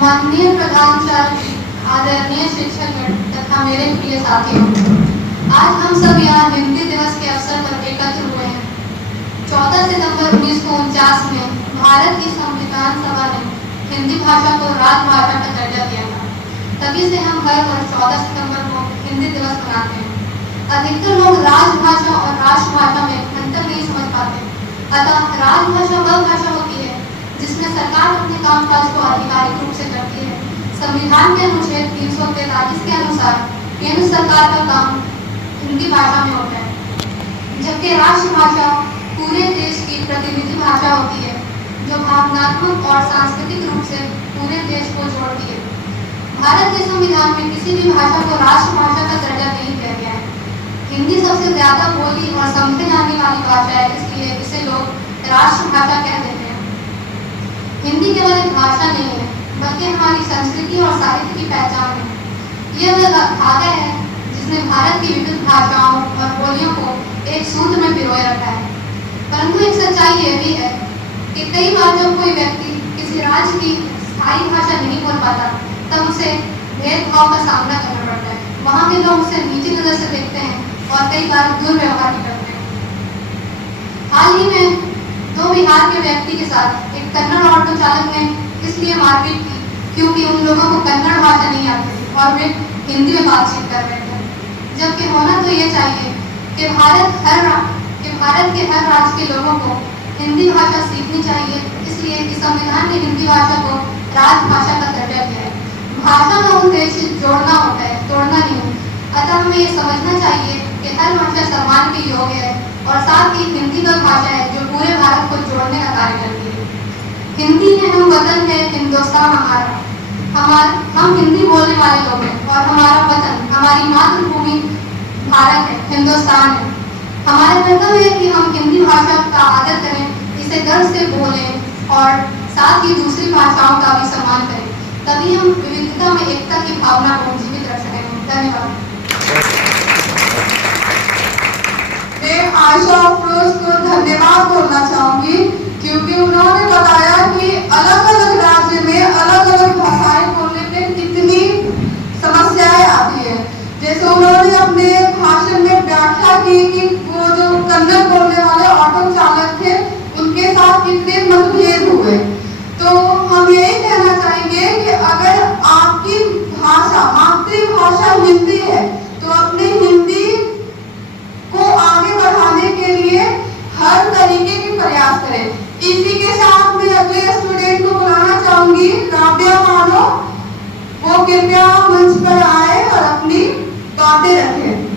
माननीय प्रधानाचार्य, आदरणीय शिक्षकगण तथा मेरे प्रिय साथियों, आज हम सब यहाँ हिंदी दिवस के अवसर पर एकत्र हुए हैं। 14 सितंबर 1949 में भारत की संविधान सभा ने हिंदी भाषा को राजभाषा का दर्जा दिया था। तभी से हम हर वर्ष 14 सितंबर को हिंदी दिवस मनाते हैं। अधिकतर लोग राजभाषा और राष्ट्रभाषा में अंतर नहीं समझ पाते। अतः राजभाषा वह भाषा होती है जिसमें सरकार अपने कामकाज को आधिकारिक रूप से करती है। संविधान के अनुच्छेद 343 के अनुसार केंद्र सरकार का काम हिंदी भाषा में होता है, जबकि राष्ट्रभाषा पूरे देश की प्रतिनिधि भाषा होती है, जो भावनात्मक और सांस्कृतिक रूप से पूरे देश को जोड़ती है। भारत के संविधान में किसी भी भाषा को राष्ट्रभाषा का दर्जा नहीं दिया गया है। हिंदी सबसे ज्यादा बोली और समझी जाने वाली भाषा है, इसलिए इसे लोग राष्ट्रभाषा कह देते हैं। हिंदी केवल एक भाषा नहीं है, बल्कि हमारी संस्कृति और साहित्य की पहचान है। यह वह धागा है जिसने भारत की विविध भाषाओं और बोलियों को एक सूत्र में पिरोए रखा है। परंतु एक सच्चाई यह भी है कि कई बार जब कोई व्यक्ति किसी राज्य की स्थायी भाषा नहीं बोल पाता, तब उसे भेदभाव का सामना करना पड़ता है। वहाँ के लोग उसे नीची नजर से देखते हैं और कई बार दुर्व्यवहार भी करते हैं। हाल ही में 2 बिहार के व्यक्ति के साथ एक कन्नड़ ऑटो चालक ने इसलिए मारपीट की क्योंकि उन लोगों को कन्नड़ भाषा नहीं आती थी और वे हिंदी में बातचीत कर रहे थे। जबकि होना तो ये चाहिए कि भारत के हर राज्य के लोगों को हिंदी भाषा सीखनी चाहिए। इसलिए इस संविधान ने हिंदी भाषा को राजभाषा का दर्जा दिया है। भाषा का उद्देश्य जोड़ना होता है, तोड़ना नहीं। अतः हमें ये समझना चाहिए कि हर भाषा सम्मान के योग्य है और साथ ही हिंदी वह भाषा है जो पूरे भारत को जोड़ने का कार्य करती है। हिंदी है हम वतन है हिंदुस्तान हमारा। हम हिंदी बोलने वाले लोग हैं और हमारा वतन, हमारी मातृभूमि भारत है, हिंदुस्तान है। हमारा कर्तव्य है कि हम हिंदी भाषा का आदर करें, इसे गर्व से बोलें और साथ ही दूसरी भाषाओं का भी सम्मान करें। तभी हम विविधता में एकता की भावना को जीवित रख सकेंगे। धन्यवाद। मैं आशा अफरोज को धन्यवाद बोलना चाहूंगी क्योंकि उन्होंने बताया कि अलग अलग राज्य में अलग अलग भाषाएं बोलने में कितनी समस्याएं आती है। जैसे उन्होंने अपने भाषण में व्याख्या की कि वो जो कन्नड़ बोलने वाले ऑटो चालक थे उनके साथ कितने मतभेद हुए। तो हम यही कहना चाहेंगे कि अगर आपकी भाषा मातृभाषा हिंदी है तो अपने हिंदी को आगे बढ़ाने के लिए हर तरीके के प्रयास करें। इसी के साथ मैं अगले स्टूडेंट को बुलाना चाहूंगी, काव्या माधव। वो कृपया मंच पर आए और अपनी बातें रखें।